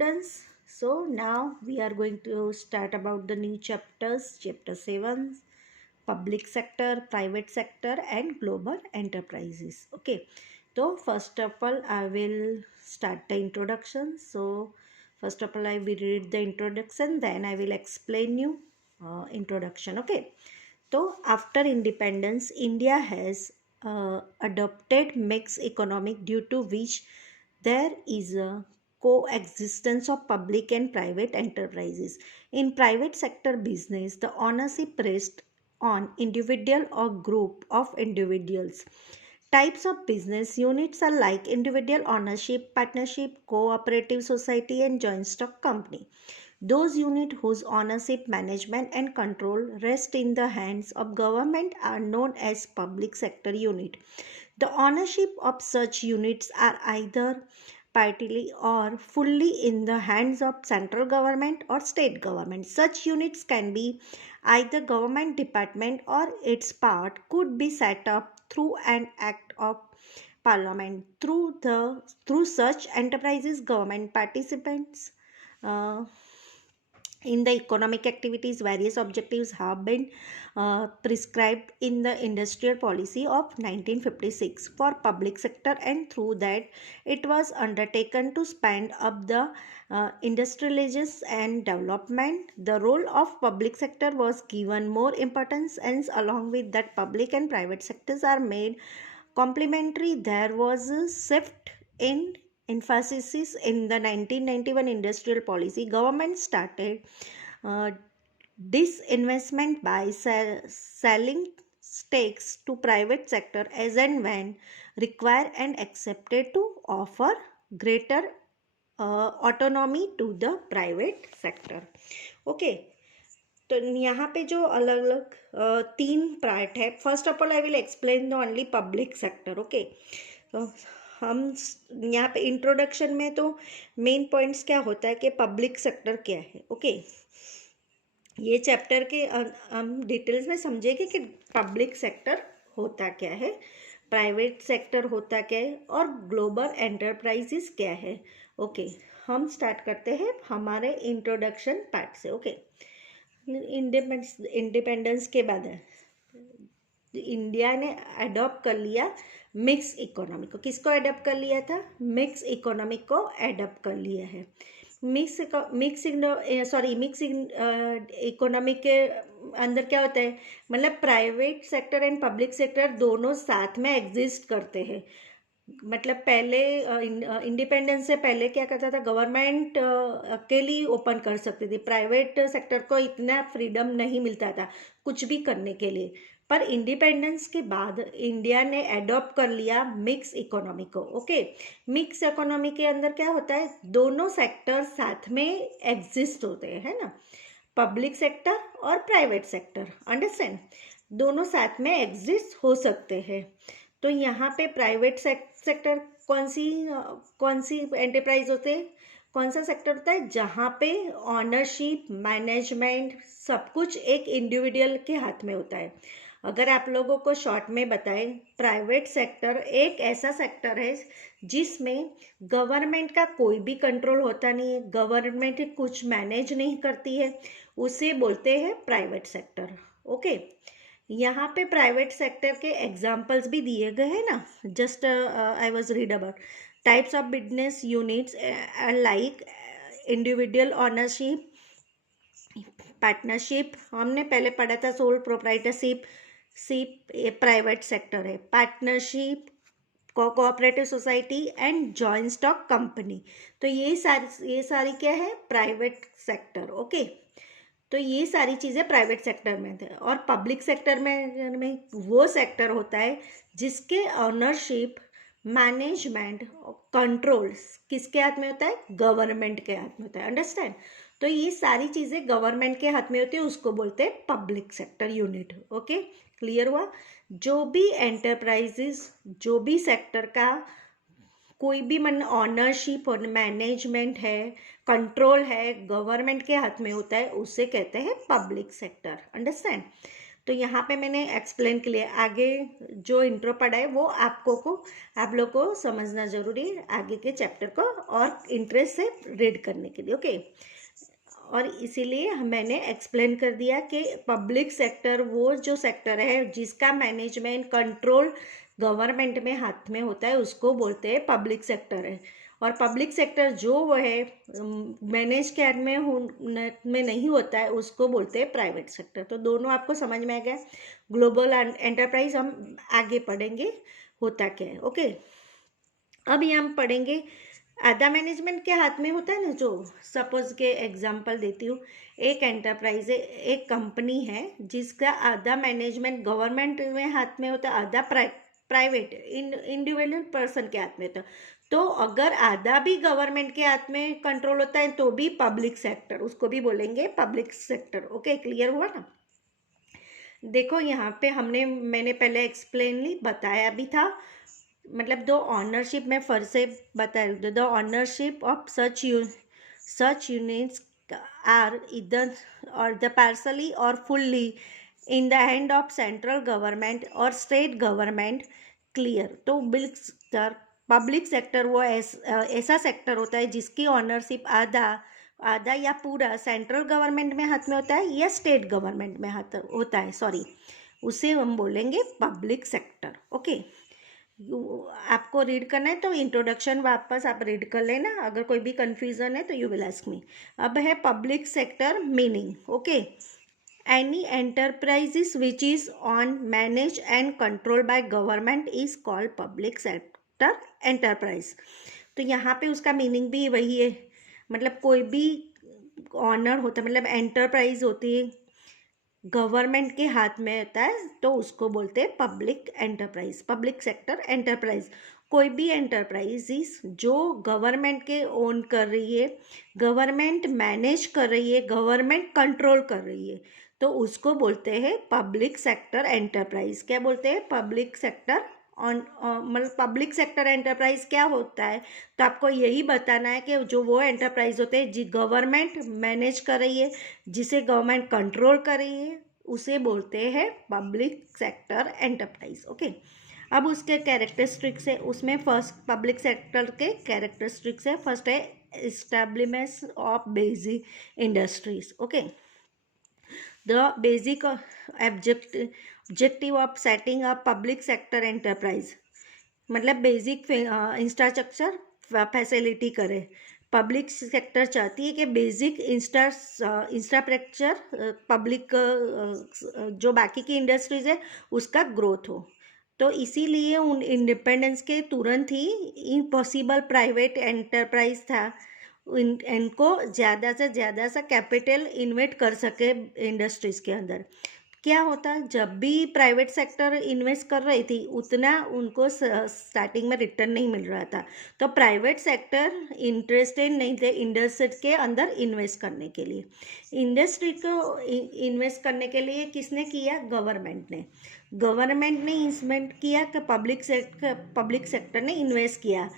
students. So now we are going to start about the new chapters, chapter 7, public sector, private sector and global enterprises. Okay. So first of all, I will start the introduction. So first of all, I will read the introduction, then I will explain you introduction. Okay. So after independence, India has adopted mixed economic, due to which there is a coexistence of public and private enterprises. In private sector business, the ownership rests on individual or group of individuals. Types of business units are like individual ownership, partnership, cooperative society, and joint stock company. Those units whose ownership, management, and control rest in the hands of government are known as public sector unit. The ownership of such units are either partly or fully in the hands of central government or state government. Such units can be either government department or its part could be set up through an act of parliament. Through such enterprises, government participants uh, in the economic activities. Various objectives have been prescribed in the industrial policy of 1956 for public sector, and through that it was undertaken to spend up the industrialization and development. The role of public sector was given more importance, and along with that public and private sectors are made complementary. There was a shift in emphasis in the 1991 industrial policy. Government started uh, disinvestment by selling stakes to private sector as and when required, and accepted to offer greater autonomy to the private sector. Okay. तो यहाँ पे जो अलग अलग तीन part है. First of all I will explain the only public sector. Okay. तो हम यहाँ पे इंट्रोडक्शन में तो मेन पॉइंट्स क्या होता है कि पब्लिक सेक्टर क्या है. ओके. ये चैप्टर के हम डिटेल्स में समझेंगे कि पब्लिक सेक्टर होता क्या है, प्राइवेट सेक्टर होता क्या है और ग्लोबल एंटरप्राइजेस क्या है. ओके. हम स्टार्ट करते हैं हमारे इंट्रोडक्शन पार्ट से. ओके. इंडिपेंडेंस के बाद इंडिया ने अडॉप्ट कर लिया मिक्स इकोनॉमी को. किसको अडॉप्ट कर लिया था? मिक्स इकोनॉमी को अडॉप्ट कर लिया है. मिक्स इकोनॉमी के अंदर क्या होता है, मतलब private sector and public sector दोनों साथ में एग्जिस्ट करते हैं. मतलब पहले इंडिपेंडेंस से पहले क्या करता था, गवर्नमेंट अकेली ओपन कर सकती थी, प्राइवेट सेक्टर को इतना फ्रीडम नहीं मिलता था कुछ भी करने के लिए. पर इंडिपेंडेंस के बाद इंडिया ने अडॉप्ट कर लिया मिक्स इकोनॉमी को. ओके. मिक्स इकोनॉमी के अंदर क्या होता है, दोनों सेक्टर साथ में एग्जिस्ट होते हैं, है ना, पब्लिक सेक्टर और प्राइवेट सेक्टर. अंडरस्टैंड. दोनों साथ में एग्जिस्ट हो सकते हैं. तो यहाँ पे प्राइवेट सेक्टर कौन सी एंटरप्राइज होते हैं, कौन सा सेक्टर होता है जहाँ पे ऑनरशिप, मैनेजमेंट सब कुछ एक इंडिविजुअल के हाथ में होता है. अगर आप लोगों को शॉर्ट में बताएं, प्राइवेट सेक्टर एक ऐसा सेक्टर है जिसमें गवर्नमेंट का कोई भी कंट्रोल होता नहीं है, गवर्नमेंट कुछ मैनेज नहीं करती है, उसे बोलते हैं प्राइवेट सेक्टर. ओके. यहाँ पे प्राइवेट सेक्टर के एग्जाम्पल्स भी दिए गए हैं ना. Just I was read about types of business units like individual ownership, partnership हमने पहले पढ़ा था, सोल प्रोप्राइटरशिप प्राइवेट सेक्टर है, partnership, cooperative society and joint stock company. तो ये सारी क्या है, प्राइवेट सेक्टर. ओके. तो ये सारी चीज़ें प्राइवेट सेक्टर में थे. और पब्लिक सेक्टर में वो सेक्टर होता है जिसके ऑनरशिप, मैनेजमेंट, कंट्रोल किसके हाथ में होता है, गवर्नमेंट के हाथ में होता है. अंडरस्टैंड. तो ये सारी चीज़ें गवर्नमेंट के हाथ में होती है, उसको बोलते हैं public sector unit. Okay. Clear हुआ. जो भी एंटरप्राइजेस, जो भी सेक्टर का कोई भी ऑनरशिप और मैनेजमेंट है, कंट्रोल है, गवर्नमेंट के हाथ में होता है, उसे कहते हैं पब्लिक सेक्टर. अंडरस्टैंड. तो यहाँ पे मैंने एक्सप्लेन के लिए आगे जो इंट्रो पढ़ा है वो आप लोग को समझना जरूरी है आगे के चैप्टर को और इंटरेस्ट से रीड करने के लिए। ओके, और इसीलिए मैंने एक्सप्लेन कर दिया कि पब्लिक सेक्टर वो जो सेक्टर है जिसका मैनेजमेंट कंट्रोल गवर्नमेंट में हाथ में होता है उसको बोलते हैं पब्लिक सेक्टर है। और पब्लिक सेक्टर जो वो है मैनेज के में नहीं होता है उसको बोलते हैं प्राइवेट सेक्टर। तो दोनों आपको समझ में आ गया। ग्लोबल एंटरप्राइज हम आगे पढ़ेंगे होता क्या है। ओके, अब ये हम पढ़ेंगे आधा मैनेजमेंट के हाथ में होता है ना। जो सपोज के एग्जांपल देती हूँ, एक एंटरप्राइज है, एक कंपनी है जिसका आधा मैनेजमेंट गवर्नमेंट में हाथ में होता है, आधा प्राइवेट इंडिविजुअल पर्सन के हाथ में होता है। तो अगर आधा भी गवर्नमेंट के हाथ में कंट्रोल होता है तो भी पब्लिक सेक्टर, उसको भी बोलेंगे पब्लिक सेक्टर। ओके, क्लियर हुआ ना। देखो यहाँ पे मैंने पहले एक्सप्लेनली बताया भी था, मतलब दो ऑनरशिप में फिर से बता the ownership of such units are इधर और द पार्सली और fully in the hand of central government और स्टेट गवर्नमेंट। क्लियर। तो पब्लिक सेक्टर वो ऐसा सेक्टर होता है जिसकी ऑनरशिप आधा या पूरा सेंट्रल गवर्नमेंट में हाथ में होता है या स्टेट गवर्नमेंट में हाथ होता है, सॉरी, उसे हम बोलेंगे पब्लिक सेक्टर। ओके, आपको रीड करना है तो इंट्रोडक्शन वापस आप रीड कर लेना, अगर कोई भी कंफ्यूजन है तो यू विल आस्क मी। अब है public sector meaning. Okay, any enterprises which is on manage and control by government is called public sector enterprise. तो यहाँ पे उसका मीनिंग भी वही है, मतलब कोई भी ऑनर होता है, मतलब एंटरप्राइज होती है गवर्नमेंट के हाथ में होता है तो उसको बोलते हैं public enterprise, public sector enterprise. कोई भी एंटरप्राइज जो गवर्नमेंट के ओन कर रही है, गवर्नमेंट मैनेज कर रही है, गवर्नमेंट कंट्रोल कर रही है, तो उसको बोलते हैं पब्लिक सेक्टर एंटरप्राइज। क्या बोलते हैं? पब्लिक सेक्टर मतलब पब्लिक सेक्टर एंटरप्राइज क्या होता है, तो आपको यही बताना है कि जो वो एंटरप्राइज होते हैं जी गवर्नमेंट मैनेज कर रही है, जिसे गवर्नमेंट कंट्रोल कर रही है, उसे बोलते हैं पब्लिक सेक्टर एंटरप्राइज। ओके, अब उसके कैरेक्टरिस्टिक्स है, उसमें फर्स्ट पब्लिक सेक्टर के कैरेक्टरिस्टिक्स है, फर्स्ट है establishment of basic industries. Okay, the basic objective of setting up public sector enterprise, मतलब बेसिक इंफ्रास्ट्रक्चर फैसिलिटी करे। पब्लिक सेक्टर चाहती है कि बेसिक इंफ्रास्ट्रक्चर पब्लिक जो बाकी की इंडस्ट्रीज है उसका ग्रोथ हो। तो इसीलिए उन इंडिपेंडेंस के तुरंत ही इम्पॉसिबल प्राइवेट एंटरप्राइज था इनको ज़्यादा से ज़्यादा सा कैपिटल इन्वेस्ट कर सके इंडस्ट्रीज़ के अंदर। क्या होता, जब भी प्राइवेट सेक्टर इन्वेस्ट कर रही थी उतना उनको स्टार्टिंग में रिटर्न नहीं मिल रहा था, तो प्राइवेट सेक्टर इंटरेस्टेड नहीं थे इंडस्ट्री के अंदर इन्वेस्ट करने के लिए। इंडस्ट्री को इन्वेस्ट करने के लिए किसने किया? गवर्नमेंट ने इन्वेस्ट किया कि पब्लिक सेक्टर ने इन्वेस्ट किया।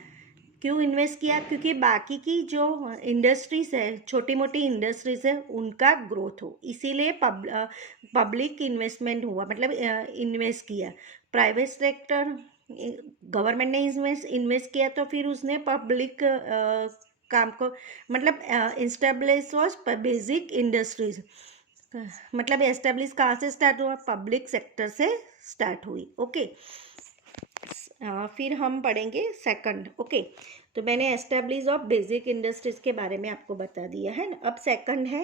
क्यों इन्वेस्ट किया? क्योंकि बाकी की जो इंडस्ट्रीज है, छोटी मोटी इंडस्ट्रीज है, उनका ग्रोथ हो, इसीलिए पब्लिक इन्वेस्टमेंट हुआ, मतलब इन्वेस्ट किया। प्राइवेट सेक्टर गवर्नमेंट ने इन्वेस्ट किया तो फिर उसने पब्लिक काम को मतलब इस्टेब्लिश वॉज बेसिक इंडस्ट्रीज, मतलब एस्टेब्लिश कहाँ से स्टार्ट हुआ? पब्लिक सेक्टर से स्टार्ट हुई। ओके, फिर हम पढ़ेंगे सेकंड। ओके, तो मैंने एस्टेब्लिश ऑफ बेसिक इंडस्ट्रीज के बारे में आपको बता दिया है ना। अब सेकंड है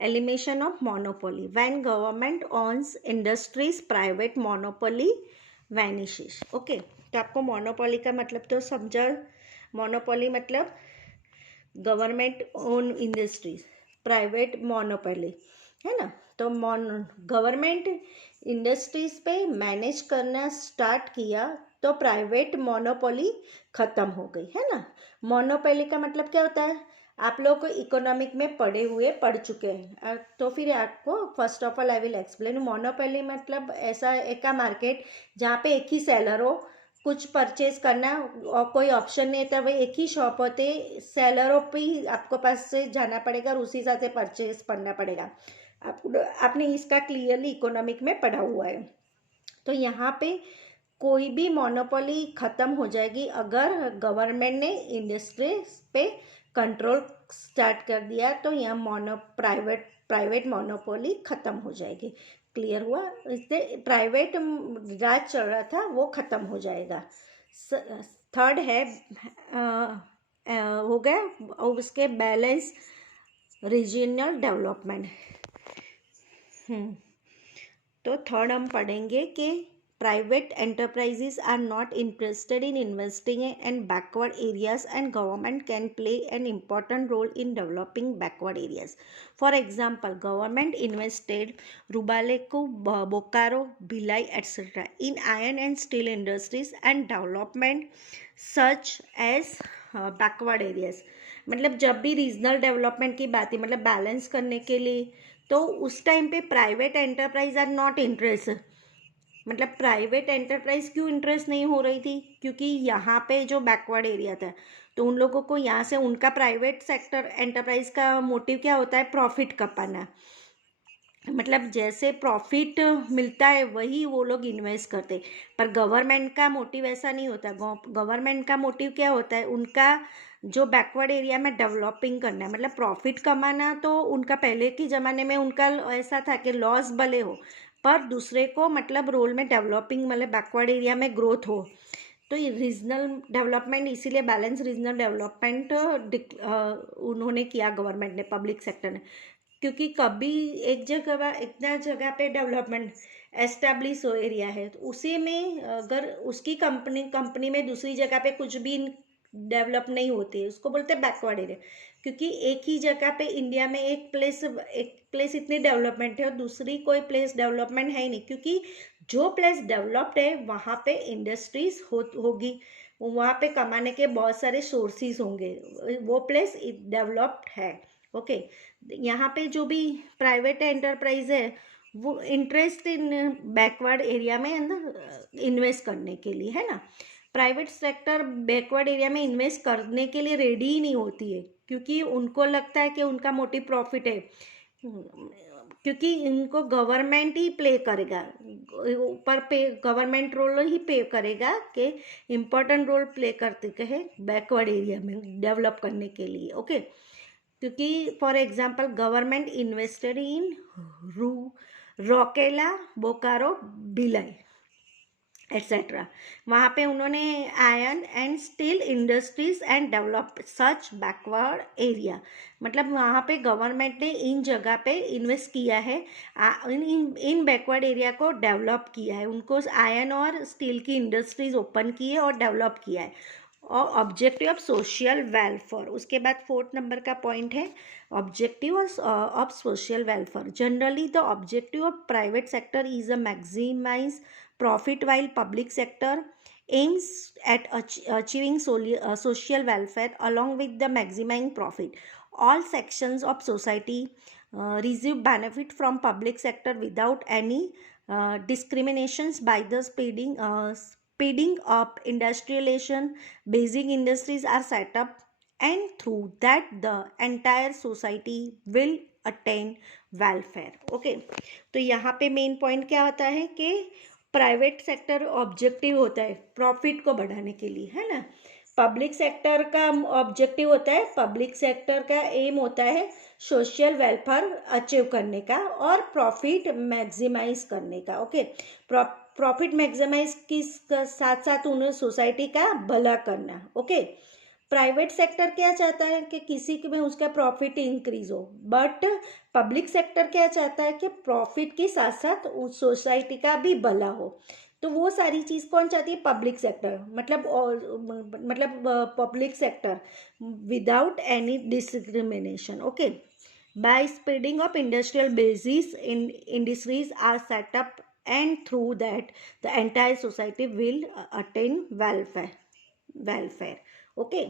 elimination of monopoly, when government owns industries private monopoly vanishes. Okay, तो आपको मोनोपोली का मतलब तो समझा। मोनोपोली मतलब government own industries, private monopoly है ना। तो गवर्नमेंट इंडस्ट्रीज पे मैनेज करना स्टार्ट किया तो प्राइवेट मोनोपोली ख़त्म हो गई, है ना। मोनोपोली का मतलब क्या होता है? आप लोग इकोनॉमिक में पढ़ चुके हैं, तो फिर आपको first of all I will explain. Monopoly मतलब ऐसा एक का मार्केट जहाँ पे एक ही सेलर हो, कुछ परचेज करना और कोई ऑप्शन नहीं था, वही एक ही शॉप होते, सेलरों पे ही आपको पास से जाना पड़ेगा और उसी हिसाब से परचेज करना पड़ेगा। आपने इसका क्लियरली इकोनॉमिक में पढ़ा हुआ है। तो यहाँ पे कोई भी मोनोपोली ख़त्म हो जाएगी अगर गवर्नमेंट ने इंडस्ट्रीज पे कंट्रोल स्टार्ट कर दिया, तो यहाँ प्राइवेट मोनोपोली ख़त्म हो जाएगी। क्लियर हुआ? इससे प्राइवेट राज चल रहा था वो ख़त्म हो जाएगा। थर्ड है हो गया, और उसके बैलेंस रीजनल डेवलपमेंट। तो थर्ड हम पढ़ेंगे कि private enterprises are not interested in investing in backward areas, and government can play an important role in developing backward areas. For example, government invested Rubaleco, Bokaro, Bhilai, etc. in iron and steel industries and development such as backward areas. मतलब जब भी regional development की बात है, मतलब balance करने के लिए, तो उस टाइम पे private enterprise are not interest. मतलब प्राइवेट एंटरप्राइज क्यों इंटरेस्ट नहीं हो रही थी? क्योंकि यहाँ पे जो बैकवर्ड एरिया था, तो उन लोगों को यहाँ से उनका प्राइवेट सेक्टर एंटरप्राइज का मोटिव क्या होता है? प्रॉफिट कमाना। मतलब जैसे प्रॉफिट मिलता है वही वो लोग इन्वेस्ट करते। पर गवर्नमेंट का मोटिव ऐसा नहीं होता। गवर्नमेंट का मोटिव क्या होता है? उनका जो बैकवर्ड एरिया में डेवलपिंग करना है, मतलब प्रॉफिट कमाना। तो उनका पहले के ज़माने में उनका ऐसा था कि लॉस भले हो पर दूसरे को मतलब रोल में डेवलपिंग, मतलब बैकवर्ड एरिया में ग्रोथ हो। तो ये रीजनल डेवलपमेंट, इसीलिए बैलेंस रीजनल डेवलपमेंट उन्होंने किया, गवर्नमेंट ने, पब्लिक सेक्टर ने। क्योंकि कभी एक जगह पे डेवलपमेंट एस्टेब्लिश हो एरिया है, तो उसी में अगर उसकी कंपनी में दूसरी जगह पे कुछ भी डेवलप नहीं होती है, उसको बोलते हैं बैकवर्ड एरिया। क्योंकि एक ही जगह पे इंडिया में एक प्लेस इतनी डेवलपमेंट है और दूसरी कोई प्लेस डेवलपमेंट है ही नहीं। क्योंकि जो प्लेस डेवलप्ड है वहाँ पे इंडस्ट्रीज होगी, वहाँ पे कमाने के बहुत सारे सोर्सेज होंगे, वो प्लेस डेवलप्ड है। ओके, यहाँ पे जो भी प्राइवेट एंटरप्राइज है वो इंटरेस्ट इन बैकवर्ड एरिया में इन्वेस्ट करने के लिए, है ना। प्राइवेट सेक्टर बैकवर्ड एरिया में इन्वेस्ट करने के लिए रेडी ही नहीं होती है, क्योंकि उनको लगता है कि उनका मोटिव प्रॉफिट है। क्योंकि इनको गवर्नमेंट ही प्ले करेगा, ऊपर पे गवर्नमेंट रोल ही पे करेगा कि इम्पोर्टेंट रोल प्ले करते कहे बैकवर्ड एरिया में डेवलप करने के लिए। ओके, क्योंकि for example government invested in रोकेला, बोकारो, भिलाई एट्सेट्रा। वहाँ पे उन्होंने iron and steel industries and develop such backward area. मतलब वहाँ पे गवर्नमेंट ने इन जगह पे इन्वेस्ट किया है, इन बैकवर्ड एरिया को डेवलप किया है, उनको आयरन और स्टील की इंडस्ट्रीज ओपन की है और डेवलप किया है। और ऑब्जेक्टिव ऑफ सोशल वेलफेयर, उसके बाद 4th नंबर का पॉइंट है objective of social welfare. Generally the objective of private sector is a maximize profit, while public sector aims at achieving social welfare along with the maximizing profit. All sections of society receive benefit from public sector without any discriminations. By the speeding up industrialization, basic industries are set up, and through that the entire society will attain welfare. Okay, तो यहाँ पे main point क्या होता है कि private sector objective होता है profit को बढ़ाने के लिए, है ना। पब्लिक सेक्टर का ऑब्जेक्टिव होता है, पब्लिक सेक्टर का एम होता है सोशल वेलफेयर अचीव करने का और प्रॉफिट मैक्सिमाइज करने का। ओके, प्रॉफिट मैक्सिमाइज के साथ साथ उन्हें सोसाइटी का भला करना। ओके, प्राइवेट सेक्टर क्या चाहता है कि किसी में उसका प्रॉफिट इंक्रीज हो, बट पब्लिक सेक्टर क्या चाहता है कि प्रॉफिट के साथ साथ उस सोसाइटी का भी भला हो। तो वो सारी चीज़ कौन चाहती है? Public sector. मतलब public sector without any discrimination. Okay, by speeding up industrial basis in industries are set up, and through that the entire society will attain welfare. Okay,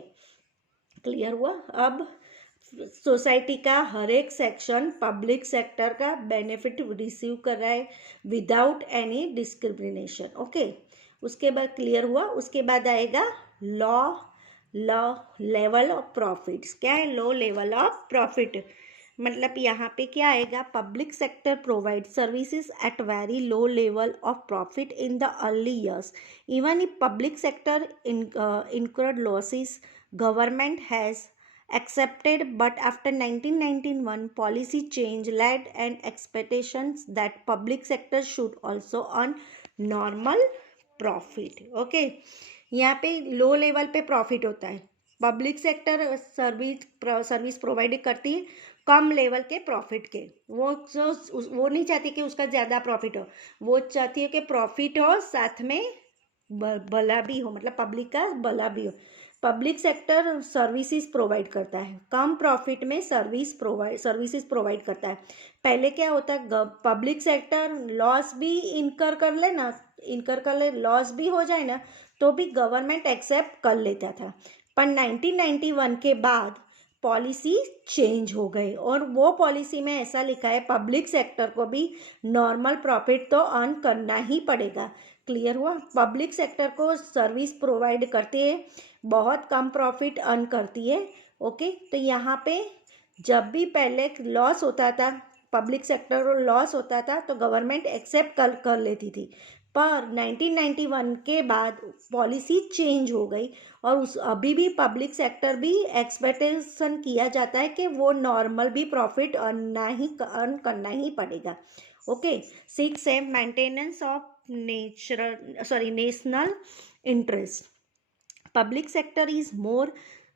clear हुआ? अब सोसाइटी का हर एक सेक्शन पब्लिक सेक्टर का benefit receive कर रहा है without any discrimination. Okay, उसके बाद क्लियर हुआ। उसके बाद आएगा लो लेवल ऑफ प्रॉफिट्स। क्या है लो लेवल ऑफ प्रॉफिट? मतलब यहाँ पे क्या आएगा, public sector provide services at very low level of profit in the early years even if public sector incurred losses government has accepted, but after 1991 policy change led and expectations that public sector should also earn normal profit. Okay, यहाँ पे low level पे profit होता है, public sector service provide करती है कम level के profit के, वो नहीं चाहती कि उसका ज़्यादा प्रॉफिट हो, वो चाहती है कि प्रॉफिट हो साथ में भला भी हो, मतलब पब्लिक का भला भी हो। पब्लिक सेक्टर सर्विसेज प्रोवाइड करता है, कम प्रॉफिट में सर्विसेज प्रोवाइड करता है। पहले क्या होता है, पब्लिक सेक्टर लॉस भी इनकर कर ले, लॉस भी हो जाए ना, तो भी गवर्नमेंट एक्सेप्ट कर लेता था। पर 1991 के बाद पॉलिसी चेंज हो गई और वो पॉलिसी में ऐसा लिखा है पब्लिक सेक्टर को भी नॉर्मल प्रॉफिट तो अर्न करना ही पड़ेगा। क्लियर हुआ? पब्लिक सेक्टर को सर्विस प्रोवाइड करती है, बहुत कम प्रॉफिट अर्न करती है। ओके, तो यहाँ पे जब भी पहले लॉस होता था, पब्लिक सेक्टर को लॉस होता था, तो गवर्नमेंट एक्सेप्ट कर लेती थी। पर 1991 के बाद पॉलिसी चेंज हो गई और अभी भी पब्लिक सेक्टर भी एक्सपेक्टेशन किया जाता है कि वो नॉर्मल भी प्रॉफिट अर्न करना ही पड़ेगा। ओके, 6 है maintenance of national interest. Public sector is more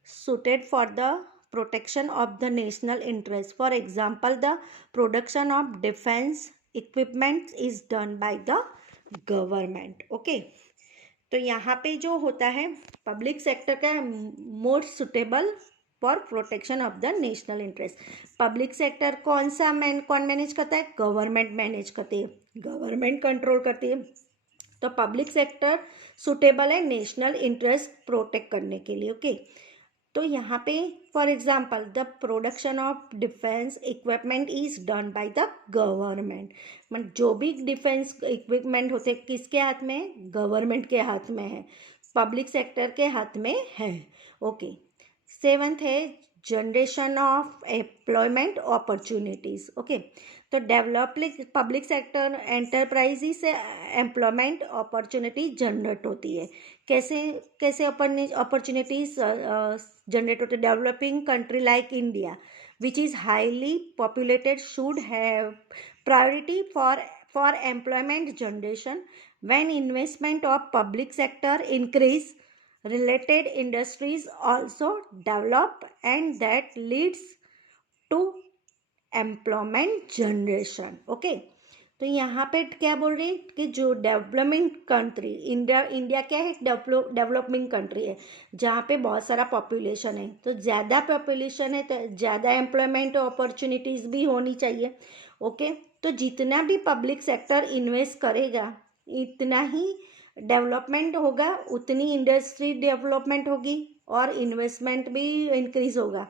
suited for the protection of the national interest. For example, the production of defense equipment is done by the government. Okay, तो यहाँ पे जो होता है public sector का more suitable for protection of the national interest. Public sector कौन manage करता है? गवर्नमेंट मैनेज करती है, गवर्नमेंट कंट्रोल करती है। तो पब्लिक सेक्टर सुटेबल है नेशनल इंटरेस्ट प्रोटेक्ट करने के लिए। ओके, तो यहाँ पे for example the production of defence equipment is done by the government. मतलब जो भी डिफेंस इक्विपमेंट होते किसके हाथ में है? गवर्नमेंट के हाथ में है, पब्लिक सेक्टर के हाथ में है। ओके, 7th है generation of employment opportunities. Okay, तो डेवलपिंग पब्लिक सेक्टर एंटरप्राइजेस से एम्प्लॉयमेंट अपॉर्चुनिटी जनरेट होती है। कैसे कैसे अपॉर्चुनिटीज जनरेट होते हैं? Developing country like India which is highly populated should have priority for employment generation when investment of public sector increase related industries also develop and that leads to employment generation. Okay, तो यहाँ पे क्या बोल रही है कि जो developing country India क्या है? डेवलपिंग कंट्री है जहाँ पे बहुत सारा पॉपुलेशन है, तो ज़्यादा पॉपुलेशन है तो ज़्यादा एम्प्लॉयमेंट अपॉर्चुनिटीज़ भी होनी चाहिए। ओके, तो जितना भी पब्लिक सेक्टर इन्वेस्ट करेगा इतना ही डेवलपमेंट होगा, उतनी इंडस्ट्री डेवलपमेंट होगी और इन्वेस्टमेंट भी इंक्रीज होगा।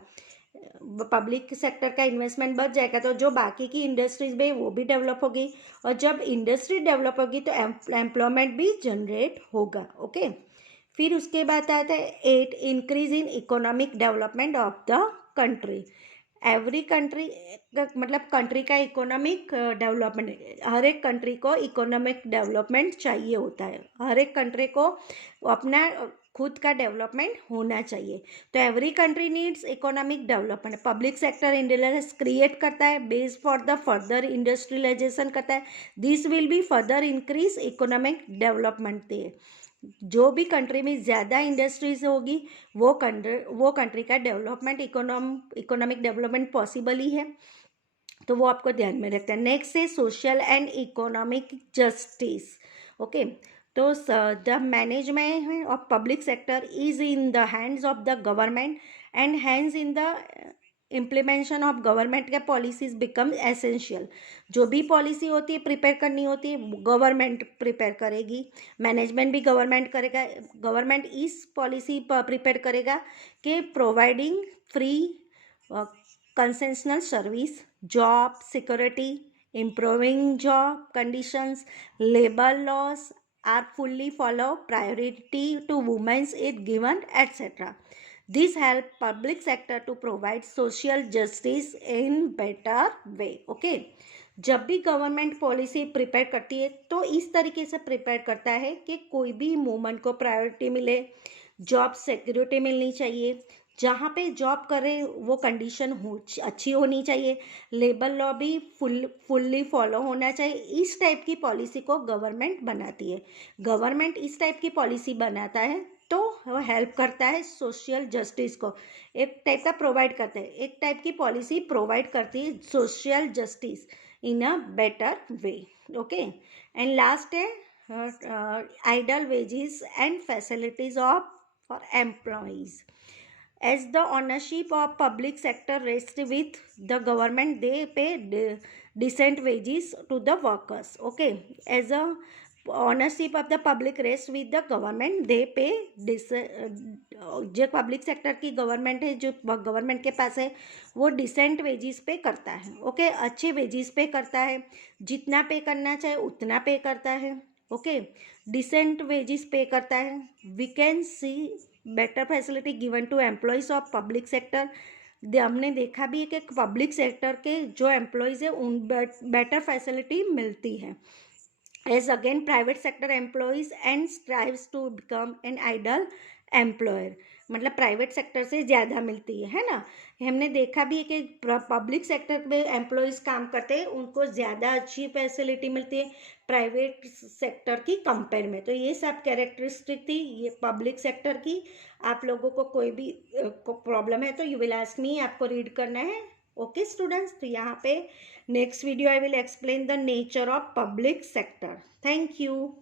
पब्लिक सेक्टर का इन्वेस्टमेंट बढ़ जाएगा तो जो बाकी की इंडस्ट्रीज भी वो भी डेवलप होगी और जब इंडस्ट्री डेवलप होगी तो एम्प्लॉयमेंट भी जनरेट होगा। ओके, फिर उसके बाद आता है 8 increase in economic development of the country. Every country मतलब कंट्री का इकोनॉमिक डेवलपमेंट, हर एक कंट्री को इकोनॉमिक डेवलपमेंट चाहिए होता है, हर एक कंट्री को अपना खुद का डेवलपमेंट होना चाहिए। तो every country needs economic development. Public sector intelligence create करता है, base for the further industrialization करता है, this will be further increase economic development. जो भी कंट्री में ज़्यादा इंडस्ट्रीज होगी वो कंट्री का डेवलपमेंट इकोनॉमिक डेवलपमेंट पॉसिबल ही है, तो वो आपको ध्यान में रखना है। नेक्स्ट है social and economic justice. Okay, तो the management of public sector is in the hands of the government and hands in the implementation of government के पॉलिसीज बिकम एसेंशियल। जो भी पॉलिसी होती है प्रिपेयर करनी होती है गवर्नमेंट प्रिपेयर करेगी, मैनेजमेंट भी गवर्नमेंट करेगा। गवर्नमेंट इस पॉलिसी प्रिपेयर करेगा कि providing free concessional service, job security, improving job conditions, labour laws are fully follow, priority to women's is given, etc. This help public sector to provide social justice in better way. Okay, जब भी government policy prepare करती है तो इस तरीके से prepare करता है कि कोई भी वूमन को प्रायोरिटी मिले, जॉब सिक्योरिटी मिलनी चाहिए, जहाँ पे जॉब करे वो कंडीशन अच्छी होनी चाहिए, लेबर लॉ भी फुल्ली फॉलो होना चाहिए। इस टाइप की पॉलिसी को गवर्नमेंट बनाती है। गवर्नमेंट इस टाइप की पॉलिसी बनाता है तो वो हेल्प करता है सोशल जस्टिस को, एक टाइप का प्रोवाइड करता है, एक टाइप की पॉलिसी प्रोवाइड करती है social justice in a better way. Okay, and last है ideal wages and facilities of for employees. As the ownership of public sector rests with the government, they pay decent wages to the workers. Okay, as a ownership of the public rests with the government, they pay जो public sector की government है, जो government के पास है, वो decent wages पे करता है। ओके, अच्छे वेजेस पे करता है, जितना पे करना चाहे उतना पे करता है। ओके, डिसेंट वेजेस पे करता है। We can see better facility given to employees of public sector. हमने देखा भी है कि पब्लिक सेक्टर के जो एम्प्लॉयज़ है उन बेटर फैसिलिटी मिलती है as again private sector employees and strives to become an ideal employer. मतलब प्राइवेट सेक्टर से ज़्यादा मिलती है ना। हमने देखा भी है कि पब्लिक सेक्टर में एम्प्लॉयज़ काम करते हैं उनको ज़्यादा अच्छी फैसिलिटी मिलती है प्राइवेट सेक्टर की कंपेयर में। तो ये सब कैरेक्टरिस्टिक थी ये पब्लिक सेक्टर की। आप लोगों को कोई भी प्रॉब्लम है तो यू विल आस्क मी, आपको रीड करना है। ओके स्टूडेंट्स, तो यहाँ पे next video I will explain the nature of public sector. Thank you.